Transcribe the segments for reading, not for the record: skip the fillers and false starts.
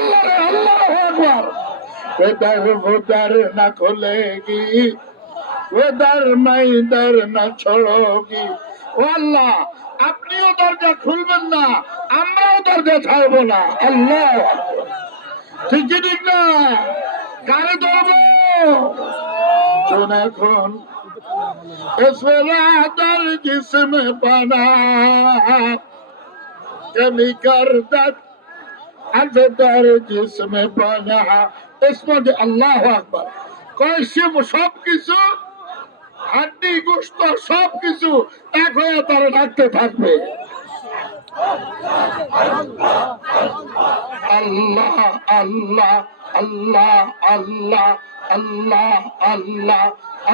अल्लाह रे अल्लाह अकबर वो दर न खोलेगी वो दर मैं दर न छोड़ोगी ও আল্লাহ আপনিও দরজা খুলবেন না আমরাও দরজা ছাড়বো না আল্লাহ ঠিক ঠিক না কারে ধরবো চুন এখন इसमें जिसमें बना कमी कर दर जिसमें बना इसमें अल्लाह अकबर कैसे सब किसु হাড্ডি গোশত সব কিছু এক হয়ে তারা ডাকতে থাকবে আল্লাহ আল্লাহ আল্লাহ আল্লাহ আল্লাহ আল্লাহ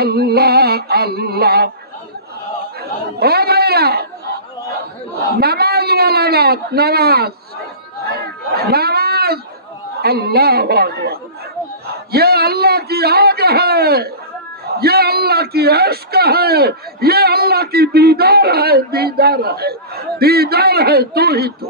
আল্লাহ আল্লাহ ও ভাইয়া নামাজ বলানা নামাজ নামাজ अल्लाह अकबर ये अल्लाह की आग है ये अल्लाह की इश्क है ये अल्लाह की दीदार है दीदार है तू ही तू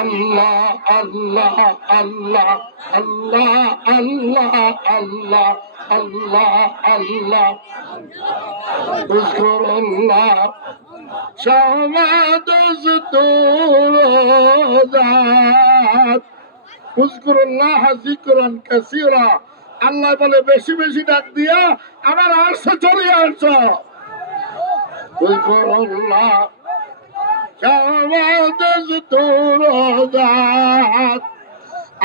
अल्लाह अल्लाह अल्लाह अल्लाह अल्लाह अल्लाह अल्लाह अल्लाह अल्लाह शामाद উযকুরুল্লাহ যিকরান কাসীরা আল্লাহ বলে বেশি বেশি ডাক দিয়া আমার আরশে চলে আসো উযকুরুল্লাহ শাওয়াদাস তুরদাত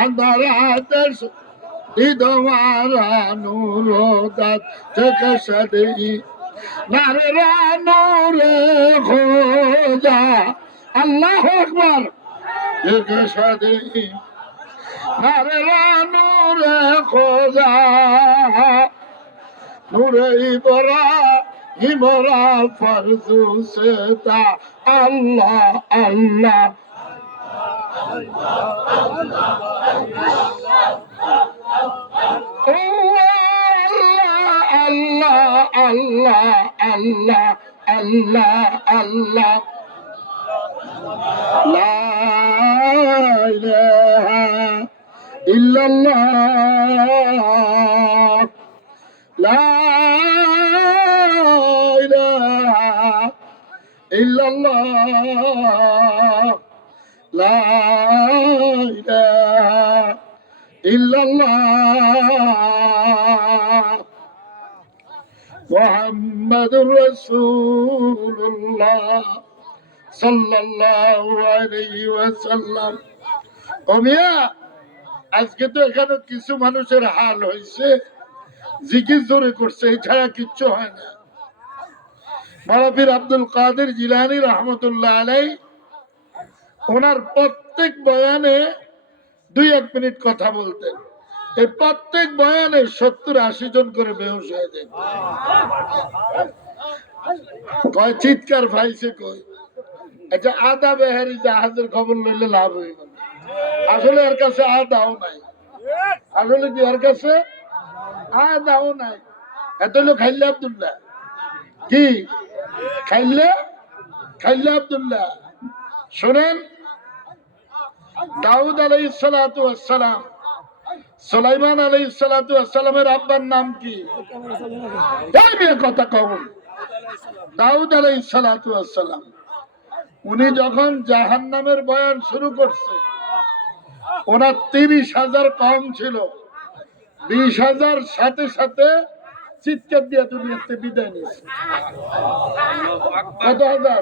আন্দারাদাস দিদওয়ারা নুরদাত তকশদি নারা নূরে খোদা আল্লাহু আকবার তকশদি নূরে খোদা নূরে ইবরা ফরজু সেতা আল্লাহ আল্লাহ আল্লাহ আল্লাহ আল্লাহ আল্লাহ আল্লাহ লা ইলাহা ইল্লাল্লাহ লা ইলাহা ইল্লাল্লাহ লা ইলাহা ইল্লাল্লাহ মুহাম্মাদুর রাসূলুল্লাহ সাল্লাল্লাহু আলাইহি ওয়াসাল্লাম ও মিয়া আজকে তো এখানে কিছু মানুষের হাল হয়েছে জিকির জোরে করছে এছাড়া কিচ্ছু হয় না মাওলানা আব্দুল কাদের জিলানী রহমতুল্লাহ আলাইহি ওনার প্রত্যেক বয়ানে 2-1 মিনিট কথা বলতেন এই প্রত্যেক বয়ানে 70-80 জন করে বেহুশ হয়ে যায় কয় চিৎকার ভাইছে কই এটা আদা বেহারি জাহাজের খবর লইলে লাভ হইব না আসলে এর কাছে আদাও নাই আসলে কি এর কাছে আদাও নাই এত লোক খাইলে আব্দুল্লাহ কি খাইলে আব্দুল্লাহ শুনেন দাউদ আলাইহিস সালাতু ওয়াস সালাম সুলাইমান আলাইহিস সালাতু ওয়াস সালামের আব্বার নাম কি এই কথা কও দাউদ আলাইহিস সালাতু ওয়াস সালাম উনি যখন জাহান্নামের বয়ান শুরু করছে ওনার 30,000 কম ছিল 20,000 সাথে সাথে চিৎকার দিয়ে দুনিয়াতে বিদায় নিয়েছে কত হাজার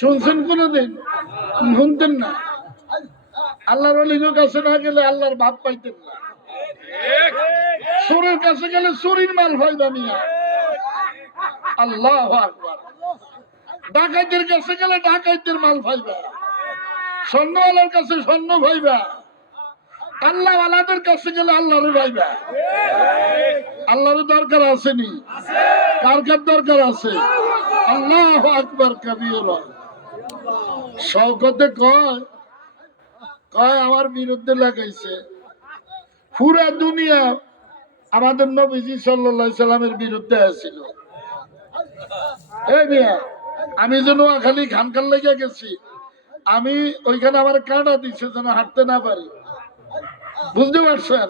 শুনছেন কোনদিন শুনতেন না আল্লাহর ওলির কাছে না গেলে আল্লাহর ভাব পাইতেন না চোরের কাছে গেলে চুরির মাল পাইবা মিয়া আল্লাহু আকবার ডাকাইতের কাছে গেলে ডাকাইতের মাল পাইবা স্বর্ণওয়ালার কাছে স্বর্ণ পাইবা আল্লাহ ওয়ালাদের কাছে গেলে আল্লাহর পাইবা আল্লাহর দরকার আসেনি কার কার দরকার আছে আল্লাহু আকবার কবীরা শওকতে কয় আমার বিরুদ্ধে লাগাইছে পুরা দুনিয়া আমাদের নবীজি সাল্লাল্লাহু আলাইহি সাল্লামের বিরুদ্ধে আছিল এই মিয়া আমি যে নোয়াখালী খানকার লেগে গেছি, আমি ওইখানে আমার কাঁটা দিচ্ছে যেন হাঁটতে না পারি, বুঝতে পারছেন?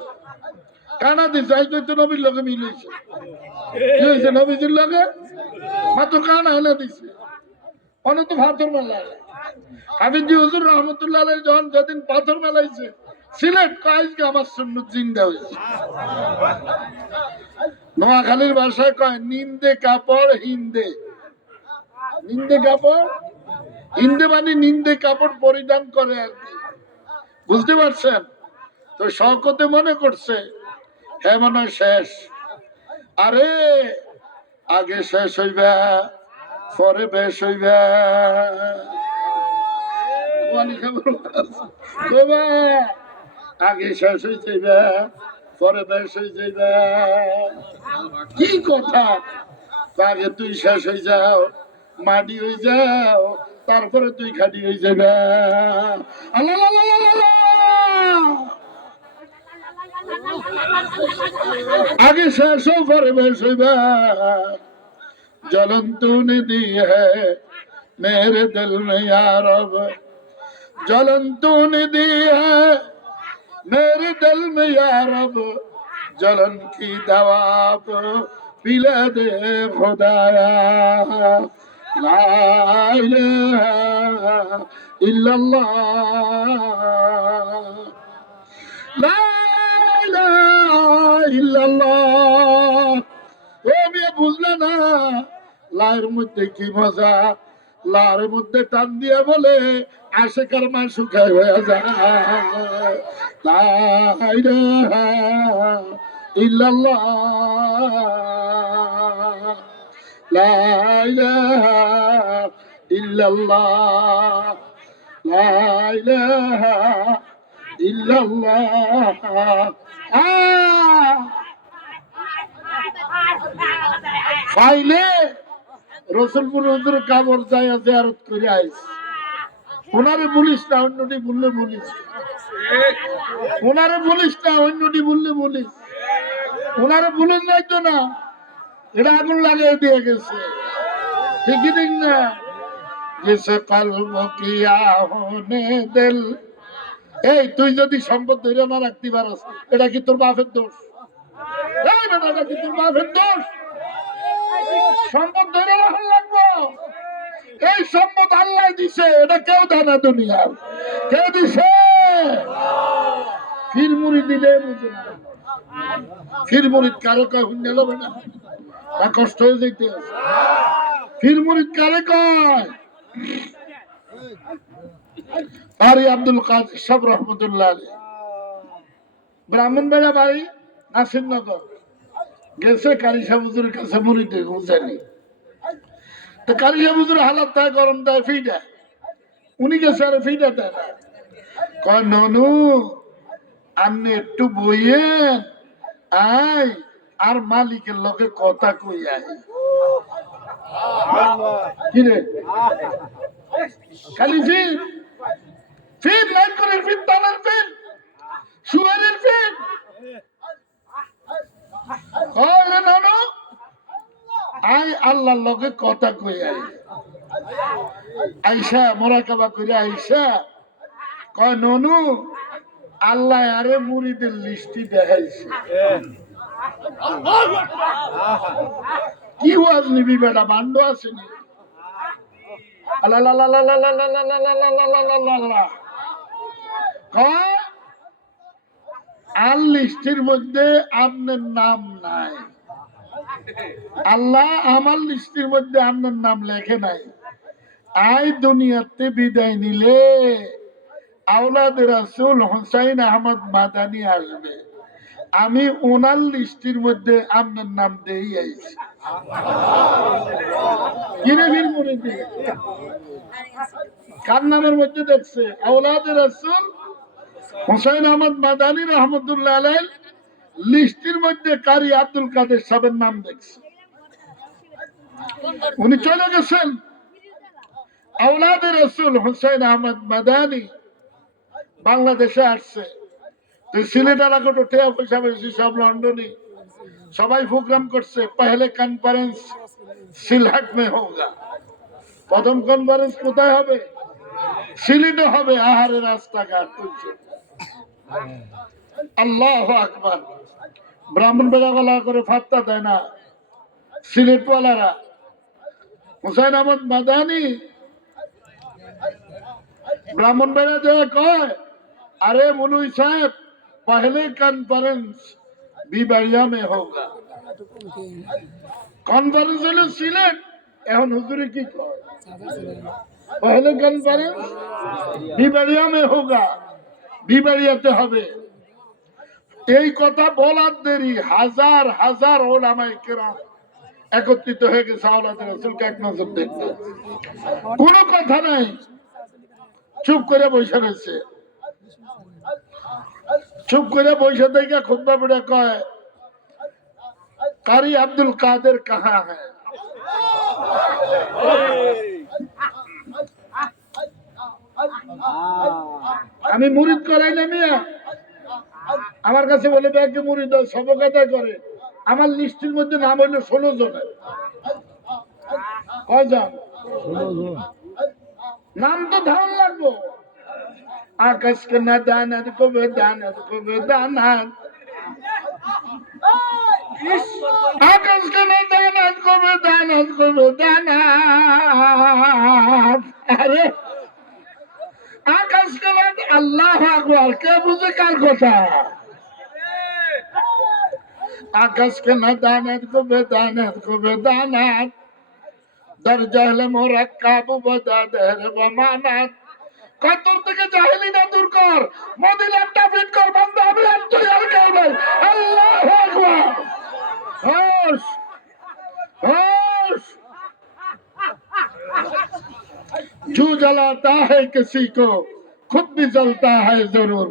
কাঁটা দিচ্ছে, আজ তো নবীর লগে মিলেছে, কি হয়েছে নবীজির লগে মাত্র কাঁটা হেলে দিচ্ছে, অনেক তো পাথর মেলা। হাফিজি হুজুর রহমতুল্লাহ আলাইহি যখন যেদিন পাথর মেলাইছে সিলেট, আজকে আমার সুন্নত জিন্দা হয়েছে। নোয়াখালীর ভাষায় কয় নিন্দে কাপড় হিন্দে, নিন্দে কাপড় হিন্দে মানে নিন্দে কাপড় পরিধান করে আর কি, বুঝতে পারছেন? তো শওকতে মনে করছে হ্যাঁ মনে হয় শেষ। আরে আগে শেষ হইবা পরে বেশ হইবা, আগে শেষ হয়ে যাইবা পরে বেশ হয়ে যাইবা। কি কথা? আগে তুই শেষ হয়ে যাও, মাটি হয়ে যাও, তারপরে তুই খাটি হয়ে যাবে। আল্লাহ আল্লাহ আল্লাহ আল্লাহ। आगे शेषों पर बेशुबा जलन तूने दी है मेरे दिल में यार, अब जलन तूने दी है मेरे दिल में यार, अब जलन की दवा पिला दे खुदाया। ला इलाहा इल्लल्लाह, ला বুঝলে না লায়ের মধ্যে কি মজা, লার মধ্যে টান দিয়ে বলে আশেকার মা শুকায় হয়ে যায়। লা ইলাহা ইল্লাল্লাহ, লা ইলাহা ইল্লাল্লাহ, লা ইলাহা ইল্লাল্লাহ। পাইলে রসুলপুর হুজুর কাবর যায় জিয়ারত করে আইস, ওনারে বলিস না অন্যটি বললে বলিস, ওনারে বলিস না অন্যটি বললে বলিস, ওনারে বলে যাইতো না, এটা আগুন লাগিয়ে দিয়ে গেছে, ঠিকই ঠিক না? जिसे कल्ब किया होने दिल, এই তুই যদি সম্পদ ধরে না রাখতে পারস এটা কি তোর বাপের দোষ? এই বেটা, এটা কি তোর বাপের দোষ? সম্পদ ধরে রাখা লাগবো। এই সম্পদ আল্লাহ দিছে, এটা কেউ দেয় না দুনিয়ার, কেউ দিছে? ফির মুড়ি দিলে বুঝে না, ফির মুড়ি কারো কয় হুন্ডে লবে না, তা কষ্ট হয়ে যেতে আছে। ফির মুড়ি কারে কয়? কারি আব্দুল কাদের সাহেব রহমতুল্লাহ আলাইহি, ব্রাহ্মণবাড়িয়া বাড়ি, নাসিরনগর। গেছে কারি সাহেব হুজুরের কাছে মুড়ি দিয়ে বুঝানি, তো কারি সাহেব হুজুর হালাত দেয়, গরম দেয়, ফি দেয়। উনি গেছে আর ফিটা দেয় না, কয় ননু আপনি একটু বইয়েন, আয় আর মালিকের লোকে কথা কই আয়। কিরে খালি ফির ফির লাইন করে ফির, তালার ফির, সুয়ারের ফির। আয় আল্লাহর লগে কথা কই আই। আইসা মোরাকাবা করে আইসা কয় ননু আল্লাহ আরে মুরিদের লিস্টি দেখাইছে। কি ওয়াজ নিবি বেটা, বান্ড আসেনি? আর লিস্টির মধ্যে আপনার নাম নাই, আল্লাহ আমার লিস্টির মধ্যে আপনার নাম লেখে নাই। আই দুনিয়াতে বিদায় নিলে আওলাদে রাসূল হুসাইন আহমদ মাদানী আসবে, আমি ওনার লিস্টির মধ্যে আপনার নাম দেই আইছি। কার নামের মধ্যে দেখছে? আওলাদে রাসূল হুসাইন আহমদ মাদানী রহমতুল্লাহ আলাইহি লিস্টির মধ্যে কারি আব্দুল কাদের সাহেবের নাম দেখছে। উনি চলে গেছেন। আওলাদে রাসূল হুসাইন আহমদ মাদানী বাংলাদেশে আসছে, তো সিলেটের আগত টেয়া পয়সা বেশি সব লন্ডনে, সবাই প্রোগ্রাম করছে, পহলে কনফারেন্স সিলহাট মে হোগা, প্রথম কনফারেন্স কোথায় হবে? সিলেটে হবে। আহারে রাস্তাঘাট আল্লাহু আকবার। ব্রাহ্মণবাড়িয়া করে ফাত্তা দেয় না সিলেটওয়ালারা। হুসাইন আহমদ মাদানি ব্রাহ্মণবাড়িয়া যে কয়, अरे मुलुई साहब पहले कॉन्फ्रेंस बिबाड़िया में होगा। कॉन्फ्रेंस হলো সিলেট, এখন হুজুরে কি কয়? पहले कॉन्फ्रेंस बिबाड़िया में होगा, বিবাড়িয়াতে হবে। এই কথা বলার দেরি হাজার হাজার ওলামায়ে কেরাম একত্রিত হয়ে গেছে আওলাদের রাসূলকে এক নজর দেখতে। কোনো কথা নাই, চুপ করে বসে রয়েছে। চুপ করে বসে থেকে খুতবা পড়ে কয়, কারি আব্দুল কাদের কাহা হ্যায়? আমি মুরিদ করাই না মিয়া, আমার কাছে বলে ব্যাগে মুরিদ সব কথাই করে। আমার লিস্টের মধ্যে নাম হইলো 16 জনের। কয়জন? নাম তো ধান লাগবো। आकाश के न दानत को बेदानत को बेदानत, आकाश के न दानत को बेदानत को बेदानत। अरे आकाश के न अल्लाह अकबर के बुझे कार कोता। आकाश के न दानत को बेदानत, दर जहल मुरक्कब बदा दहर बमानत। তোর থেকে জাহেলি না দূর কর, মদিনাটা ফিট কর, বান্দা আমি তৈরি করব। আল্লাহু আকবার। হোশ হোশ। जो जलाता है किसी को खुद भी जलता है जरूर।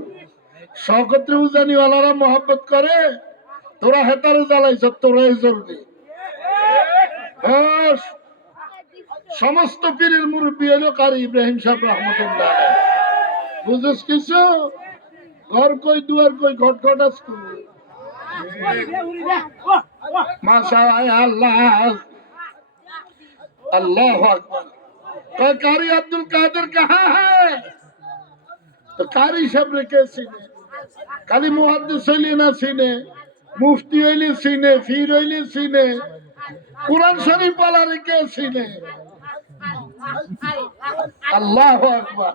শওকত উজানি ওয়ালারা मोहब्बत করে, তোরা হেতারে জ্বালাইছ, তোরাই জ্বলবি। হোশ। সমস্ত পীরের মুরব্বী হলো কারি ইব্রাহিম সাহেব রহমতুল্লাহ। বুঝছ কিছু? ঘর কই দুয়ার কই ঘটঘট আজকু। মাশাআল্লাহ আল্লাহ আল্লাহু আকবার। तो कारी अब्दुल कादिर कहाँ है? तो कारी शब्द के सीने खाली मुहद्दिस हइले ना सीने, मुफ्ती हइले सीने, फीर हइले सीने, कुरान शरीफ वाला के सीने। আল্লাহু আকবার।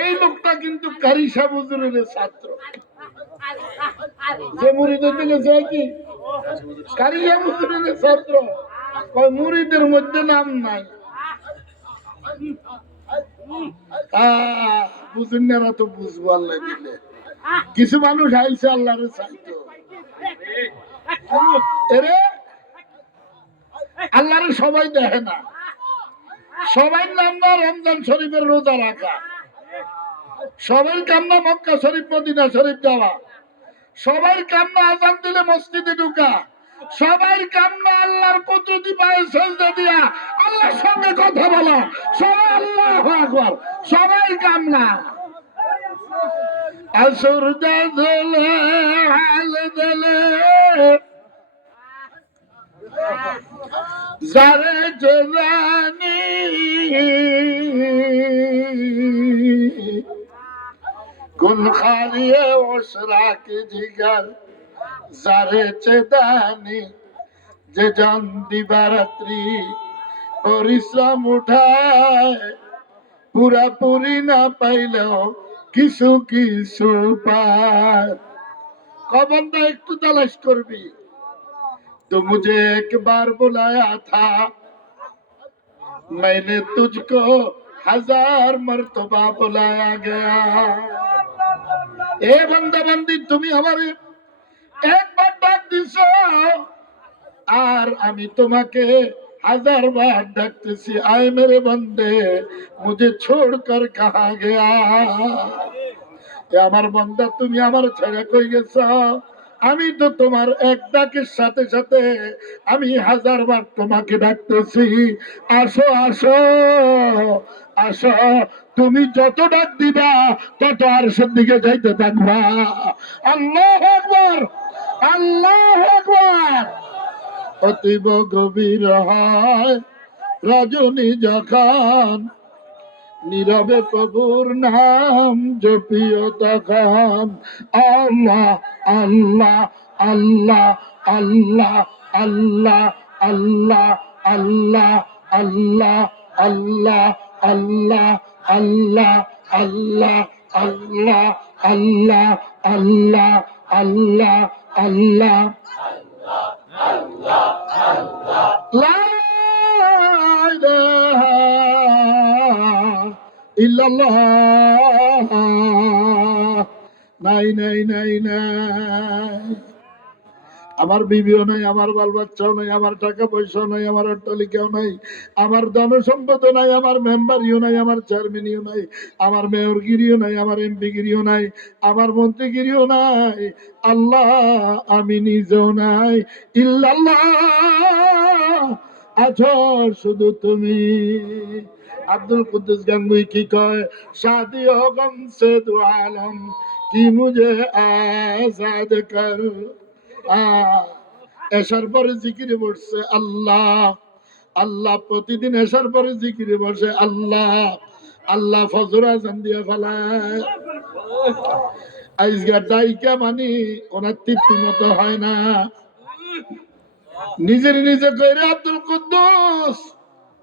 এই লোকটা কিন্তু কারি সাহেব হুজুরের ছাত্র। যে মুরিদ হইতে গেছে কি কারি সাহেব হুজুরের ছাত্র, ওই মুরিদের মধ্যে নাম নাই। বুঝুন তো বুঝবো আল্লাহ দিলে। কিছু মানুষ আইসে আল্লাহরে চাইতো, এরে আল্লাহরে সবাই দেখে না। সবাই নাম না রমজান শরীফের রোজা রাখা, সবাই কামনা মক্কা শরীফ মদিনা শরীফ যাওয়া, সবাই কামনা আজান দিলে মসজিদে ঢুকা, সবাই কামনা আল্লাহর কুদরতি পায়ে সেজদা দিয়া আল্লাহর সঙ্গে কথা বলা, সবাই আল্লাহু আকবার, সবাই কামনা। আসর দাদলে হাল দলে जारे जवानी कुन खालिए ओसरा की जिगर जारे चेदानी जे जान दिवारात्रि परिश्रम उठाए पूरा पूरी ना पाइलो किसु किसु पाए। कबंदा एक तलाश करबी तो मुझे एक बार बुलाया था, मैंने तुझको 1000 मर्तबा बुलाया गया। ए बंदा बंदी তুমি আমারে একবার ডাক দিছো, আর আমি তোমাকে 1000 বার ডাকতেছি। আয় मेरे बंदे मुझे छोड़कर कहाँ गया। এ আমার বান্দা তুমি আমার ছেড়ে কই গেছো? আমি তো তোমার এক ডাকের সাথে সাথে আমি 1000 বার তোমাকে ডাকতেছি, আসো আসো আসো। তুমি যত ডাক দিবা তত আরশের দিকে যাইতে থাকবা। আল্লাহু আকবার আল্লাহু আকবার। অতীব গভীর হয় রজনী যখন নীরবে প্রভুর নাম জপিও তখন আল্লাহ আল্লাহ আল্লাহ আল্লাহ আল্লাহ আল্লাহ আল্লাহ আল্লাহ আল্লাহ আল্লাহ আল্লাহ আল্লাহ আল্লাহ আল্লাহ আল্লাহ আল্লাহ আল্লাহ লা ইলাহা ইল্লাল্লাহ নাই নাই নাই নাই আমার বিবিও নাই, আমার বাল বাচ্চাও নাই, আমার টাকা পয়সাও নাই, আমার অট্টালিকাও নাই, আমার ধনসম্পদও নাই, আমার মেম্বারিও নাই, আমার চেয়ারম্যানিও নাই, আমার মেয়রগিরিও নাই, আমার এমপিগিরিও নাই, আমার মন্ত্রীগিরিও নাই, আল্লাহ আমি নিজেও নাই, ইল্লাল্লাহ আছো শুধু তুমি। আব্দুল কুদ্দুস গাঙ্গুই কি কয়, শাদি হো গম সে দু আলম কি মুঝে আজাদ কর। এসার পরে জিকিরে বসছে আল্লাহ আল্লাহ, প্রতিদিন এসার পরে জিকিরে বসে আল্লাহ আল্লাহ, ফজর আজান দিয়ে ফেলায়। আজকে ডাইকা মানি ওনার তৃপ্তি মতো হয় না, নিজের নিজে কইরে আব্দুল কুদ্দুস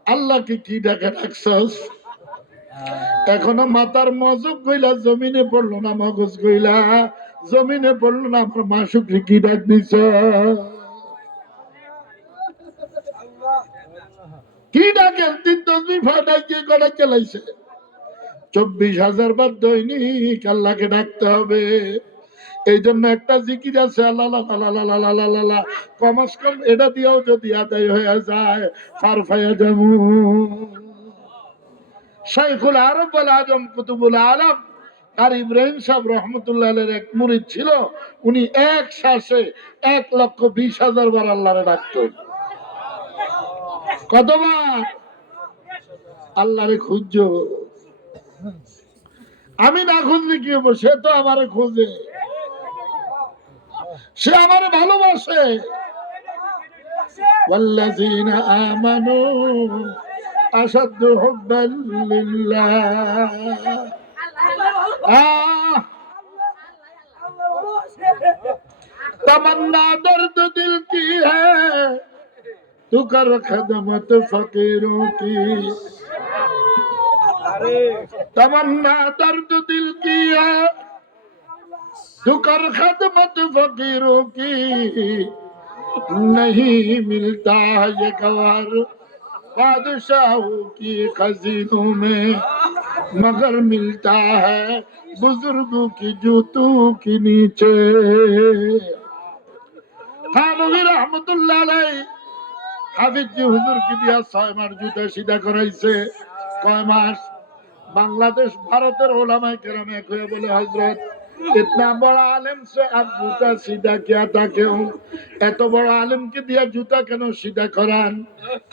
আল্লাহকে কি ডাকে ডাকছস? এখনো মাথার মজক গইলা জমিনে পড়লো না, মগজ গইলা জমিনে পড়লো না, আমার মাসুককে কি ডাক দিছ? কি ডাকেন? 3 ডাকে গড়া চালাইছে। 24,000 বার দৈনিক আল্লাহকে ডাকতে হবে। এই জন্য একটা জিকির আছে আল্লাহ আল্লাহ, কমস কম এটা দিয়েও যদি আদায় হয়ে যায় ফারফায়া জামু। শাইখুল আরব আল আজম কুতুবুল আলম আর ইব্রাহিম সাহেব রহমতুল্লাহ আলাইহির এক মুরিদ ছিল, উনি এক শ্বাসে 1,20,000 বার আল্লাহরে ডাকত। কতবার? আল্লাহরে খুঁজ, আমি না খুঁজলে কি হবো? সে তো আমারে খোঁজে, সে আমারে ভালোবাসে। ওয়াল্লাযীনা আমানু আশাদ্দু হুব্বান লিল্লাহ। तमन्ना दर्द दिल की है तू कर खदमत फकीरों की। तमन्ना दर्द दिल की है तू कर खदमत फकीरों की। नहीं मिलता ये गवार बादशाहों की खजीनों में, मगर मिलता है बुजुर्गों की जूतों के नीचे। थानवी रहमतुल्लाह अलैह हाफिज जी हुजूर की दिया 6 मास जूता सीधा कराइছে। কয় মাস? बांग्लादेश भारतेर उलमाए केरामे कहे बोले हजरत इतना बड़ा आलिम से आप जूता सीधा किया था क्यों? এত বড় আলেমকে দিয়া জুতা কেন সিধা করান?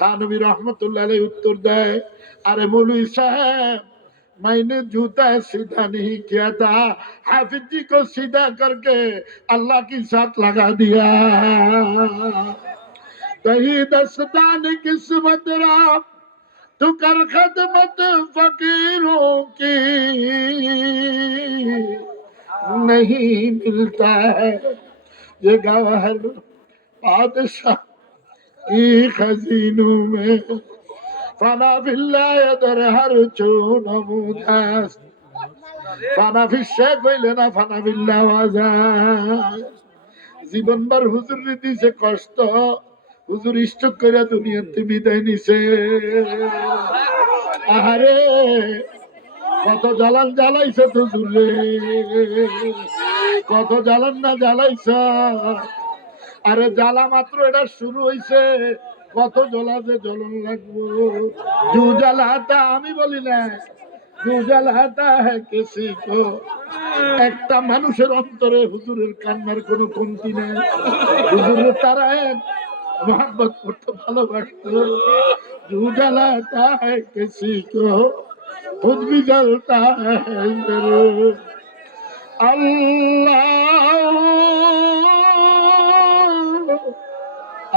থানবী রহমতুল্লাহ আলাইহি उत्तर দেয়, अरे मौलवी साहब मैंने जूता सीधा नहीं किया था, हाफिज जी को सीधा करके अल्लाह की साथ लगा दिया। कहीं दस्तान किस्मत राम तू कर खदमत फकीरों की। नहीं मिलता है ये गवाहर बादशाह की खजीनों में, फना बिल्ला दर हर चून मुदास ফানা ফিসে কইলে না ফানা বিল্লাহ ওয়াজার। জীবনভর হুজুর দিছে কষ্ট, হুজুর স্টক করে দুনিয়াতে বিদায় নিছে। আহারে কত জ্বালান জ্বালাইছে হুজুর রে, কত জ্বালান না জ্বালাইছ। আরে জ্বালা মাত্র এটা শুরু হইছে, কত জ্বলা যে জ্বলন লাগবো। জু জ্বালাটা আমি বলি না, একটা মানুষের অন্তরে হুজুরের কান্নার কোন কমতি নেই। হুজুরের তারা मोहब्बत করতে ভালোবাসতো। জু জ্বালাতা হ্যায় কিসি কো খুদ ভি জ্বলতা হ্যায় জরুর। আল্লাহ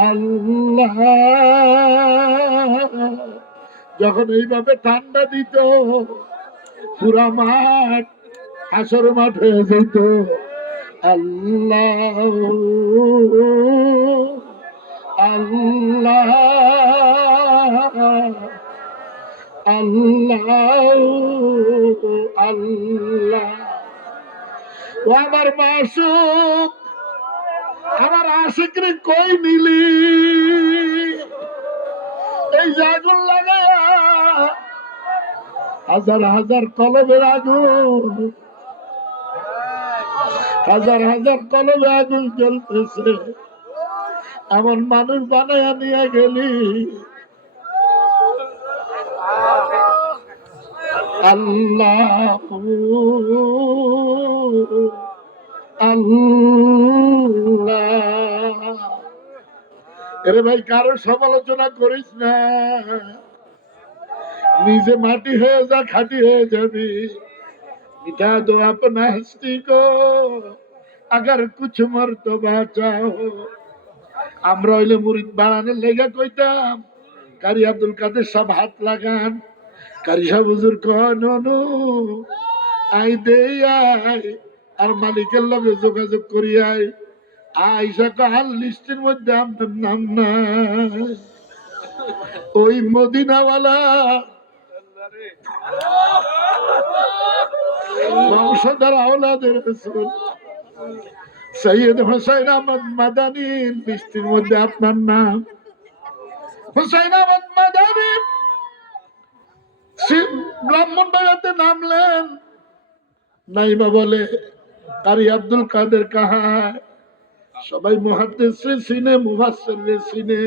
আল্লাহ যখন এইভাবে ঠান্ডা দিত পুরা মাঠ হাসর মাঠ হয়ে যেত। আল্লাহ আল্লাহ আল্লাহ আল্লাহ। ও আমার মাসুক, আমার আশিকরে কই নিলি? এই যে আগুন লাগায়া হাজার হাজার কলবের আগুন, হাজার হাজার কলবে আগুন জ্বলতেছে, এমন মানুষ বানায়া নিয়ে গেলি। আল্লাহ আল্লাহ। এরে ভাই কারো সমালোচনা করিস না, নিজে মাটি হয়ে যা, খাঁটি হয়ে যাবি। মিঠা দো আপনা হস্তি কো अगर कुछ मर्तबा चाहो। আমরা হইলে মুরিদ বানানোর লেগে কইতাম কারি আব্দুল কাদের সব হাত লাগান, কারি সাহেব হুজুর কন আই দে আই, আর মালিকের লগে যোগাযোগ করি আই। আইসা কাল লিস্টের মধ্যে আপনার নাম নাই। ওই মদিনাওয়ালা বংশধর আওলাদের রাসূল সৈয়দ হুসাইন আহমদ মাদানীর লিস্টের মধ্যে আপনার নাম। হুসাইন আহমদ মাদানী ব্রাহ্মণবাড়িয়াতে নামলেন, নাইমা বলে কারি আব্দুল কাদের কাহা। সবাই মুহাদ্দিস রে চিনে, মুফাসসির রে চিনে,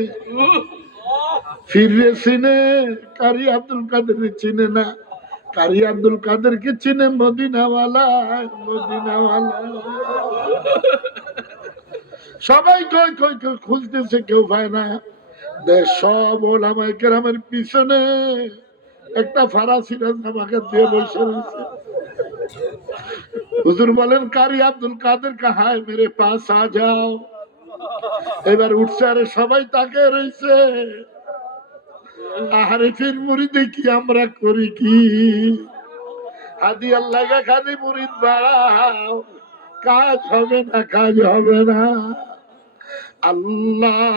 পীর রে চিনে, কারি আব্দুল কাদের রে চিনে না। কারি আব্দুল কাদের কে চিনে মদিনাওয়ালা, মদিনাওয়ালা। সবাই কই কই কই খুঁজতেছে, কেউ পায় না। দেশ সব ওলামায়ে কেরামের পিছনে একটা ফারাসি আমাকে দিয়ে বসে রয়েছে। হুজুর বলেন কারি আব্দুল কাদের কাহা है, मेरे पास आ जाओ। এবার উঠছে, আরে সবাই তাকে রয়েছে। আরিফিন মুরিদে কি আমরা করি কি? হাদি আল্লাহ খালি মুরিদ বাড়াও, কাজ হবে না, কাজ হবে না। আল্লাহ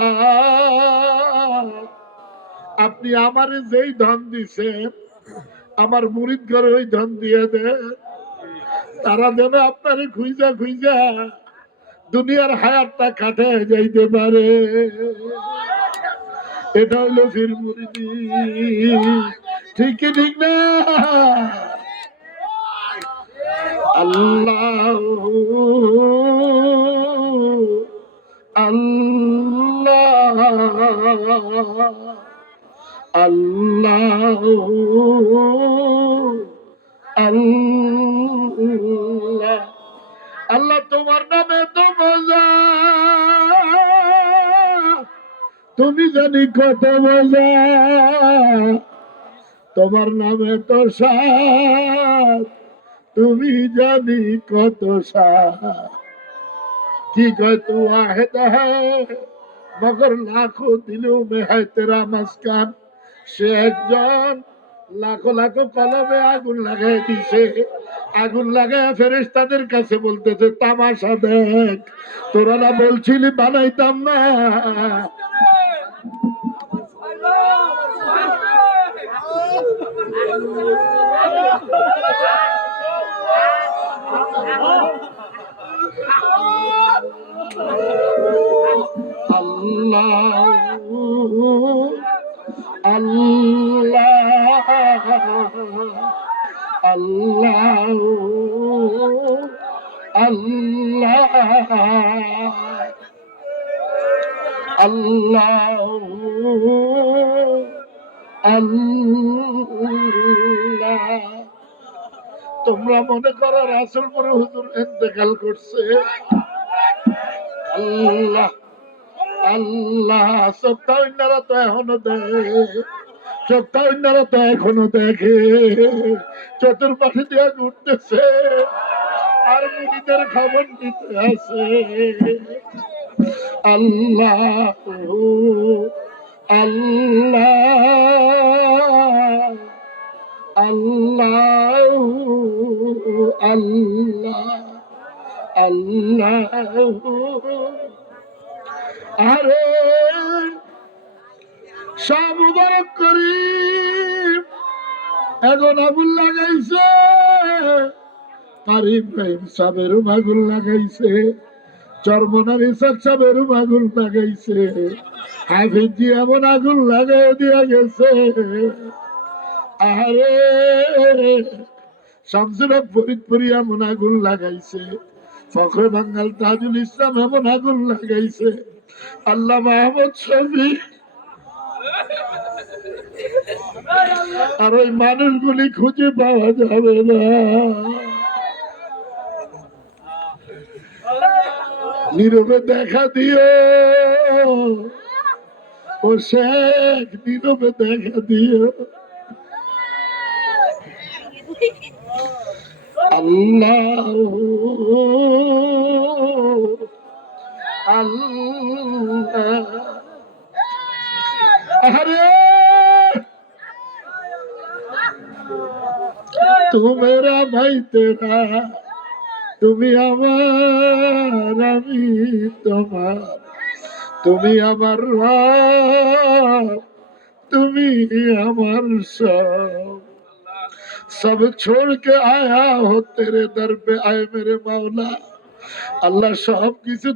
আপনি আমারে যেই ধন দিছেন, আমার মুরিদ ঘরে ওই ধন দিয়ে দেন। তারা যেন আপনারে খুঁজা খুঁজা দুনিয়ার হায়াতটা কাটায় যাইতে পারে। এটা হইলো ফির মুরিদি, ঠিক কি ঠিক না? আল্লাহ আল্লাহ আল্লাহ আল্লাহ। আল্লাহ তোমার নামে তো মজা, তুমি জানি কত মজা। তোমার নামে তো সাত, তুমি জানি কত সাত। কি কয় তু ওয়াহিদ হ্যায় মগর লাখো দিলো মে হ্যায় তেরা মাসকান। সে একজন লাখো লাখো কলবে আগুন লাগাই দিছে। আগুন লাগায় ফেরেশতাদের কাছে বলতেছে তামাশা দেখ, তোরা না বলছিলি বানাইতাম না। আল্লাহ আল্লাহ আল্লাহ আল্লাহ আল্লাহ আল্লাহ। তোমরা মনে করো রাসূলপুর হুজুর ইন্তেকাল করছে। আল্লাহ আল্লাহ সত্তাইনারা তো এখনো দেখে, সত্তাইনারা তো এখনো দেখে। চতুর্পাশে দিয়ে ঘুরতেছে আর মুরিদের খবর দিতে আছে। আল্লাহ আল্লাহ আল্লাহ আল্লাহ আল্লাহ। আরে সব মুবারক করি এখন আগুন লাগাইছে, আর ইব্রাহিম সাহেবেরও আগুন লাগাইছে, চরমনার ইসাক সাহেবেরও আগুন লাগাইছে, হাফিজি এমন আগুন লাগাই দিয়া গেছে। আরে শামসুল হক ফরিদপুরি এমন আগুন লাগাইছে, ফখরে বাঙ্গাল তাজুল ইসলাম এমন আগুন লাগাইছে, আল্লাহ মাহমুদ শফি, আর ওই মানুষগুলি খুঁজে পাওয়া যাবে না। নীরবে দেখা দিও ও শেখ, নীরবে দেখা দিও। আল্লাহ আল্লাহ। আরে তু মেরা ভাই তেরা, তুমি আমার আমি তোমার, তুমি আমার রব, তুমি আমার सब छोड़ के आया हो तेरे दर पे आए मेरे मौला। अल्लाह सब किसी